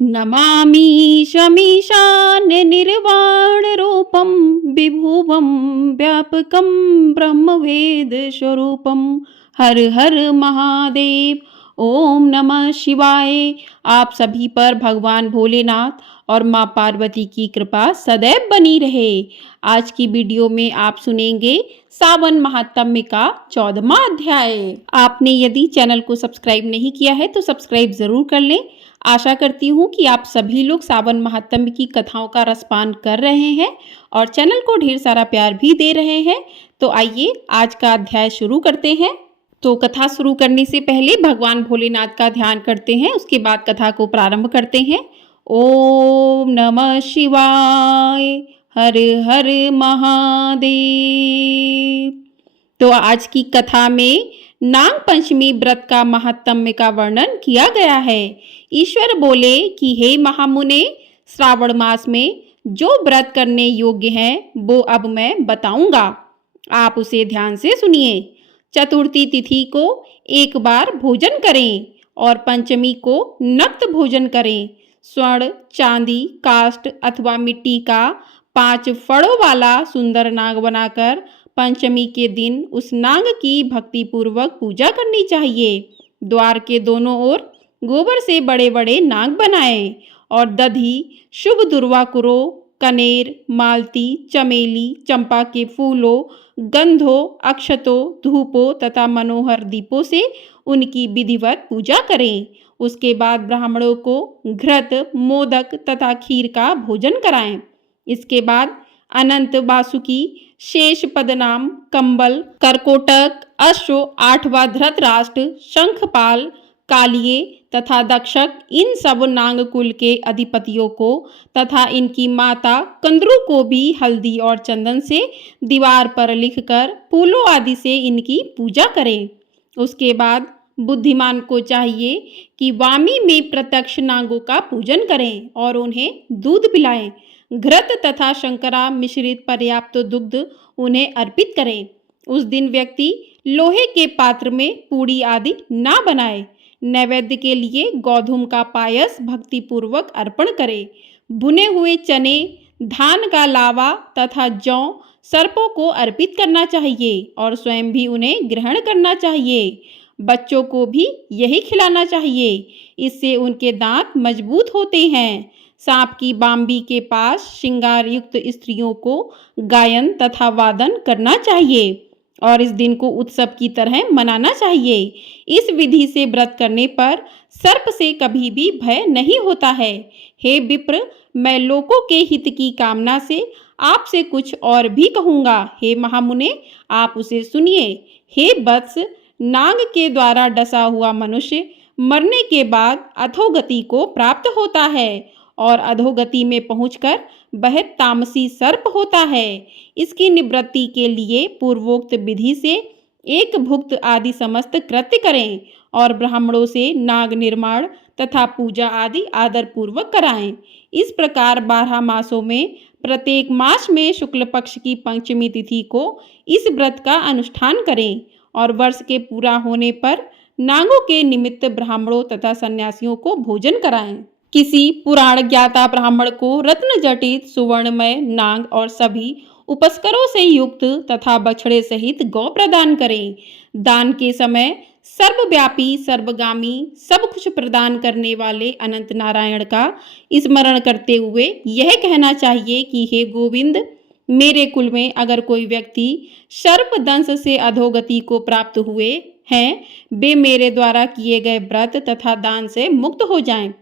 नमामि शमीशान्य निर्वाणरूपं विभुवं व्यापकं ब्रह्मवेदस्वरूपं हर हर महादेव। ओम नमः शिवाय। आप सभी पर भगवान भोलेनाथ और माँ पार्वती की कृपा सदैव बनी रहे। आज की वीडियो में आप सुनेंगे सावन महात्म्य का 14वां अध्याय। आपने यदि चैनल को सब्सक्राइब नहीं किया है तो सब्सक्राइब जरूर कर लें। आशा करती हूँ कि आप सभी लोग सावन महात्म्य की कथाओं का रसपान कर रहे हैं और चैनल को ढेर सारा प्यार भी दे रहे हैं। तो आइए आज का अध्याय शुरू करते हैं। तो कथा शुरू करने से पहले भगवान भोलेनाथ का ध्यान करते हैं, उसके बाद कथा को प्रारंभ करते हैं। ओम नमः शिवाय, हर हर महादेव। तो आज की कथा में नाग पंचमी व्रत का महात्म्य का वर्णन किया गया है। ईश्वर बोले कि हे महामुने, श्रावण मास में जो व्रत करने योग्य है वो अब मैं बताऊंगा, आप उसे ध्यान से सुनिए। चतुर्थी तिथि को एक बार भोजन करें और पंचमी को नक्त भोजन करें। स्वर्ण, चांदी, काष्ठ अथवा मिट्टी का 5 फड़ों वाला सुंदर नाग बनाकर पंचमी के दिन उस नाग की भक्ति पूर्वक पूजा करनी चाहिए। द्वार के दोनों ओर गोबर से बड़े बड़े नाग बनाएं और दधी, शुभ दुर्वा कुरो, कनेर, मालती, चमेली, चंपा के फूलों, गंधों, अक्षतों, धूपों तथा मनोहर दीपों से उनकी विधिवत पूजा करें। उसके बाद ब्राह्मणों को घृत, मोदक तथा खीर का भोजन कराएं। इसके बाद अनंत वासुकी, शेष पदनाम, कंबल, करकोटक, अश्व, 8वां धृतराष्ट्र, शंखपाल, कालिये तथा दक्षक, इन सब नाग कुल के अधिपतियों को तथा इनकी माता कंदरू को भी हल्दी और चंदन से दीवार पर लिखकर फूलों आदि से इनकी पूजा करें। उसके बाद बुद्धिमान को चाहिए कि वामी में प्रत्यक्ष नागों का पूजन करें और उन्हें दूध पिलाएं। घृत तथा शंकरा मिश्रित पर्याप्त दुग्ध उन्हें अर्पित करें। उस दिन व्यक्ति लोहे के पात्र में पूड़ी आदि ना बनाए। नैवेद्य के लिए गोधूम का पायस भक्ति पूर्वक अर्पण करे। भुने हुए चने, धान का लावा तथा जौ सर्पों को अर्पित करना चाहिए और स्वयं भी उन्हें ग्रहण करना चाहिए। बच्चों को भी यही खिलाना चाहिए, इससे उनके दांत मजबूत होते हैं। सांप की बाम्बी के पास श्रृंगार युक्त स्त्रियों को गायन तथा वादन करना चाहिए और इस दिन को उत्सव की तरह मनाना चाहिए। इस विधि से व्रत करने पर सर्प से कभी भी भय नहीं होता है। हे विप्र, मैं लोकों के हित की कामना से आपसे कुछ और भी कहूँगा। हे महामुने, आप उसे सुनिए। हे वत्स, नाग के द्वारा डसा हुआ मनुष्य मरने के बाद अधोगति को प्राप्त होता है और अधोगति में पहुंचकर वह तामसी सर्प होता है। इसकी निवृत्ति के लिए पूर्वोक्त विधि से एक भुक्त आदि समस्त कृत्य करें और ब्राह्मणों से नाग निर्माण तथा पूजा आदि आदर पूर्वक कराएं। इस प्रकार 12 मासों में प्रत्येक मास में शुक्ल पक्ष की पंचमी तिथि को इस व्रत का अनुष्ठान करें और वर्ष के पूरा होने पर नागों के निमित्त ब्राह्मणों तथा सन्यासियों को भोजन कराएं। किसी पुराण ज्ञाता ब्राह्मण को रत्न जटित सुवर्णमय नाग और सभी उपस्करों से युक्त तथा बछड़े सहित गौ प्रदान करें। दान के समय सर्वव्यापी, सर्वगामी, सब कुछ प्रदान करने वाले अनंत नारायण का स्मरण करते हुए यह कहना चाहिए कि हे गोविंद, मेरे कुल में अगर कोई व्यक्ति सर्प दंश से अधोगति को प्राप्त हुए हैं, वे मेरे द्वारा किए गए व्रत तथा दान से मुक्त हो जाएं।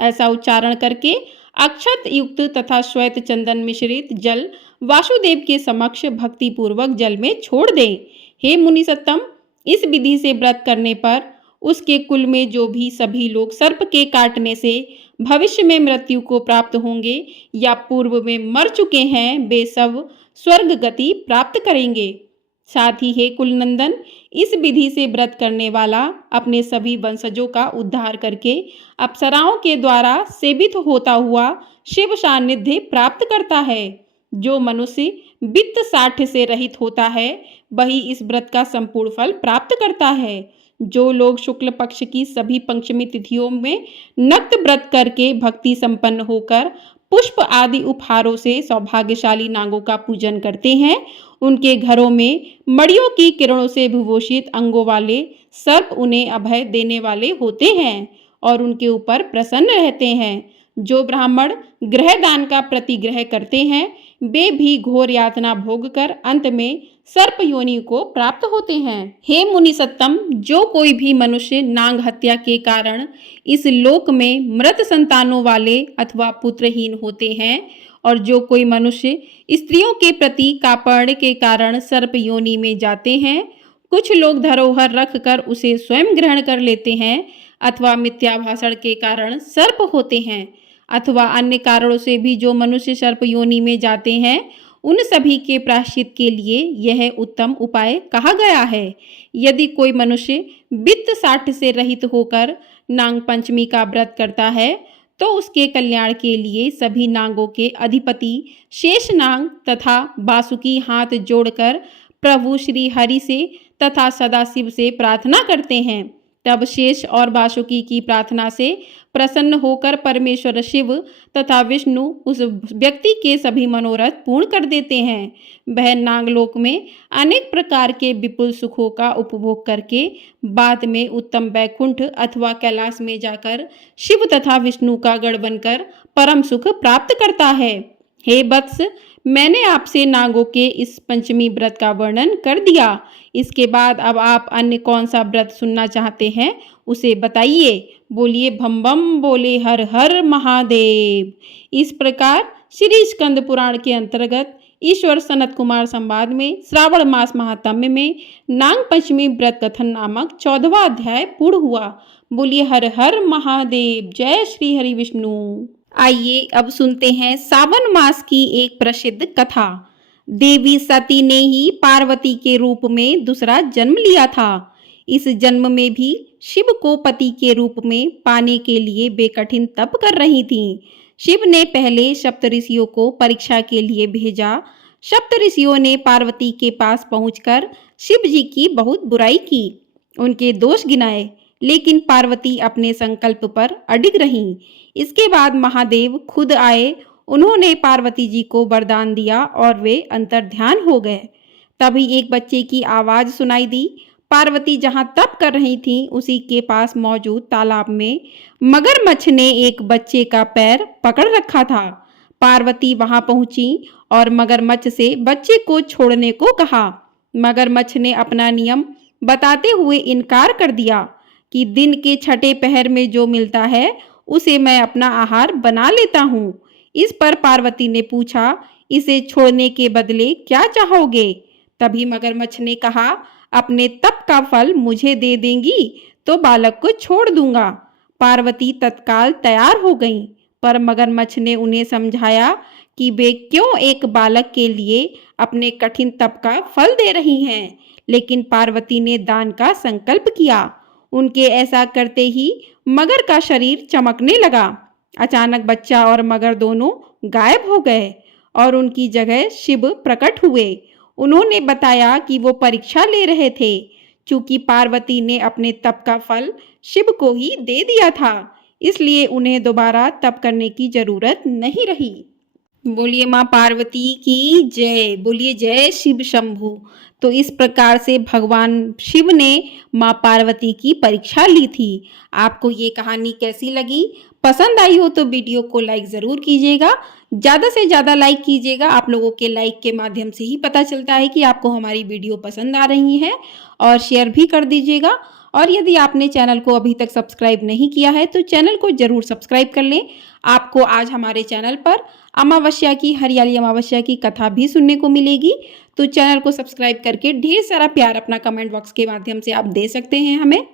ऐसा उच्चारण करके अक्षत युक्त तथा श्वेत चंदन मिश्रित जल वासुदेव के समक्ष भक्ति पूर्वक जल में छोड़ दें। हे मुनिसत्तम, इस विधि से व्रत करने पर उसके कुल में जो भी सभी लोग सर्प के काटने से भविष्य में मृत्यु को प्राप्त होंगे या पूर्व में मर चुके हैं, वे सब स्वर्ग गति प्राप्त करेंगे। साथ ही हे कुलनंदन, इस विधि से व्रत करने वाला अपने सभी वंशजों का उद्धार करके अप्सराओं के द्वारा सेवित होता हुआ शिव सान्निध्य प्राप्त करता है। जो मनुष्य वित्त साठ्य से रहित होता है, वही इस व्रत का संपूर्ण फल प्राप्त करता है। जो लोग शुक्ल पक्ष की सभी पंचमी तिथियों में नक्त व्रत करके भक्ति संपन्न होकर पुष्प आदि उपहारों से सौभाग्यशाली नागों का पूजन करते हैं, उनके घरों में मड़ियों की किरणों से विभूषित अंगों वाले सर्प उन्हें अभय देने वाले होते हैं और उनके ऊपर प्रसन्न रहते हैं। जो ब्राह्मण ग्रह दान का प्रतिग्रह करते हैं, वे भी घोर यातना भोग कर अंत में सर्प योनि को प्राप्त होते हैं। हे मुनि सत्तम, जो कोई भी मनुष्य नाग हत्या के कारण इस लोक में मृत संतानों वाले अथवा पुत्रहीन होते हैं और जो कोई मनुष्य स्त्रियों के प्रति कापर्ण के कारण सर्प योनि में जाते हैं, कुछ लोग धरोहर रख कर उसे स्वयं ग्रहण कर लेते हैं अथवा मिथ्या भाषण के कारण सर्प होते हैं अथवा अन्य कारणों से भी जो मनुष्य सर्प योनि में जाते हैं, उन सभी के प्रायश्चित के लिए यह उत्तम उपाय कहा गया है। यदि कोई मनुष्य वित्त साठ से रहित होकर नाग पंचमी का व्रत करता है तो उसके कल्याण के लिए सभी नागों के अधिपति शेष नाग तथा वासुकी हाथ जोड़कर प्रभु श्री हरि से तथा सदाशिव से प्रार्थना करते हैं। तब शेष और वासुकी की प्रार्थना से प्रसन्न होकर परमेश्वर शिव तथा विष्णु उस व्यक्ति के सभी मनोरथ पूर्ण कर देते हैं। वह नागलोक में अनेक प्रकार के विपुल सुखों का उपभोग करके बाद में उत्तम वैकुंठ अथवा कैलाश में जाकर शिव तथा विष्णु का गण बनकर परम सुख प्राप्त करता है। हे वत्स, मैंने आपसे नागों के इस पंचमी व्रत का वर्णन कर दिया। इसके बाद अब आप अन्य कौन सा व्रत सुनना चाहते हैं उसे बताइए। बोलिए भम बम, बोले हर हर महादेव। इस प्रकार श्री स्कंद पुराण के अंतर्गत ईश्वर सनत कुमार संवाद में श्रावण मास महात्म्य में नाग पंचमी व्रत कथन नामक 14वां अध्याय पूर्ण हुआ। बोलिए हर हर महादेव। जय श्री हरि विष्णु। आइए अब सुनते हैं सावन मास की एक प्रसिद्ध कथा। देवी सती ने ही पार्वती के रूप में दूसरा जन्म लिया था। इस जन्म में भी शिव को पति के रूप में पाने के लिए वे कठिन तप कर रही थीं। शिव ने पहले सप्तऋषियों को परीक्षा के लिए भेजा। सप्तऋषियों ने पार्वती के पास पहुंचकर शिव जी की बहुत बुराई की, उनके दोष गिनाए, लेकिन पार्वती अपने संकल्प पर अडिग रहीं। इसके बाद महादेव खुद आए। उन्होंने पार्वती जी को वरदान दिया और वे अंतर्ध्यान हो गए। तभी एक बच्चे की आवाज सुनाई दी। पार्वती जहां तप कर रही थीं, उसी के पास मौजूद तालाब में मगरमच्छ ने एक बच्चे का पैर पकड़ रखा था। पार्वती वहां पहुंची और मगरमच्छ से बच्चे को छोड़ने को कहा। मगरमच्छ ने अपना नियम बताते हुए इनकार कर दिया कि दिन के छठे पहर में जो मिलता है उसे मैं अपना आहार बना लेता हूँ। इस पर पार्वती ने पूछा, इसे छोड़ने के बदले क्या चाहोगे? तभी मगरमच्छ ने कहा, अपने तप का फल मुझे दे देंगी तो बालक को छोड़ दूंगा। पार्वती तत्काल तैयार हो गईं, पर मगरमच्छ ने उन्हें समझाया कि वे क्यों एक बालक के लिए अपने कठिन तप का फल दे रही हैं। लेकिन पार्वती ने दान का संकल्प किया। उनके ऐसा करते ही मगर का शरीर चमकने लगा। अचानक बच्चा और मगर दोनों गायब हो गए और उनकी जगह शिव प्रकट हुए। उन्होंने बताया कि वो परीक्षा ले रहे थे। चूंकि पार्वती ने अपने तप का फल शिव को ही दे दिया था, इसलिए उन्हें दोबारा तप करने की जरूरत नहीं रही। बोलिए माँ पार्वती की जय। बोलिए जय शिव शंभु। तो इस प्रकार से भगवान शिव ने माँ पार्वती की परीक्षा ली थी। आपको ये कहानी कैसी लगी? पसंद आई हो तो वीडियो को लाइक ज़रूर कीजिएगा। ज़्यादा से ज़्यादा लाइक कीजिएगा। आप लोगों के लाइक के माध्यम से ही पता चलता है कि आपको हमारी वीडियो पसंद आ रही है। और शेयर भी कर दीजिएगा। और यदि आपने चैनल को अभी तक सब्सक्राइब नहीं किया है तो चैनल को जरूर सब्सक्राइब कर लें। आपको आज हमारे चैनल पर अमावस्या की, हरियाली अमावस्या की कथा भी सुनने को मिलेगी। तो चैनल को सब्सक्राइब करके ढेर सारा प्यार अपना कमेंट बॉक्स के माध्यम से आप दे सकते हैं हमें।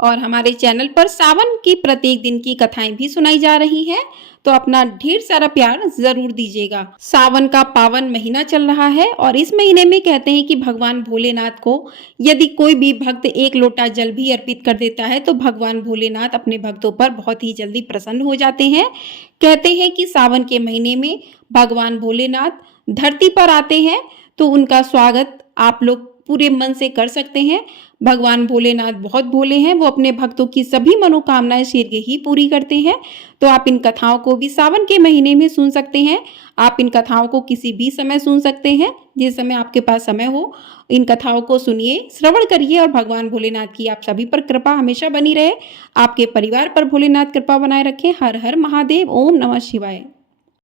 और हमारे चैनल पर सावन की प्रत्येक दिन की कथाएं भी सुनाई जा रही हैं, तो अपना ढेर सारा प्यार जरूर दीजिएगा। सावन का पावन महीना चल रहा है और इस महीने में कहते हैं कि भगवान भोलेनाथ को यदि कोई भी भक्त एक लोटा जल भी अर्पित कर देता है तो भगवान भोलेनाथ अपने भक्तों पर बहुत ही जल्दी प्रसन्न हो जाते हैं। कहते हैं कि सावन के महीने में भगवान भोलेनाथ धरती पर आते हैं तो उनका स्वागत आप लोग पूरे मन से कर सकते हैं। भगवान भोलेनाथ बहुत भोले हैं, वो अपने भक्तों की सभी मनोकामनाएं शीघ्र ही पूरी करते हैं। तो आप इन कथाओं को भी सावन के महीने में सुन सकते हैं। आप इन कथाओं को किसी भी समय सुन सकते हैं, जिस समय आपके पास समय हो। इन कथाओं को सुनिए, श्रवण करिए और भगवान भोलेनाथ की आप सभी पर कृपा हमेशा बनी रहे। आपके परिवार पर भोलेनाथ कृपा बनाए रखें। हर हर महादेव। ओम नमः शिवाय।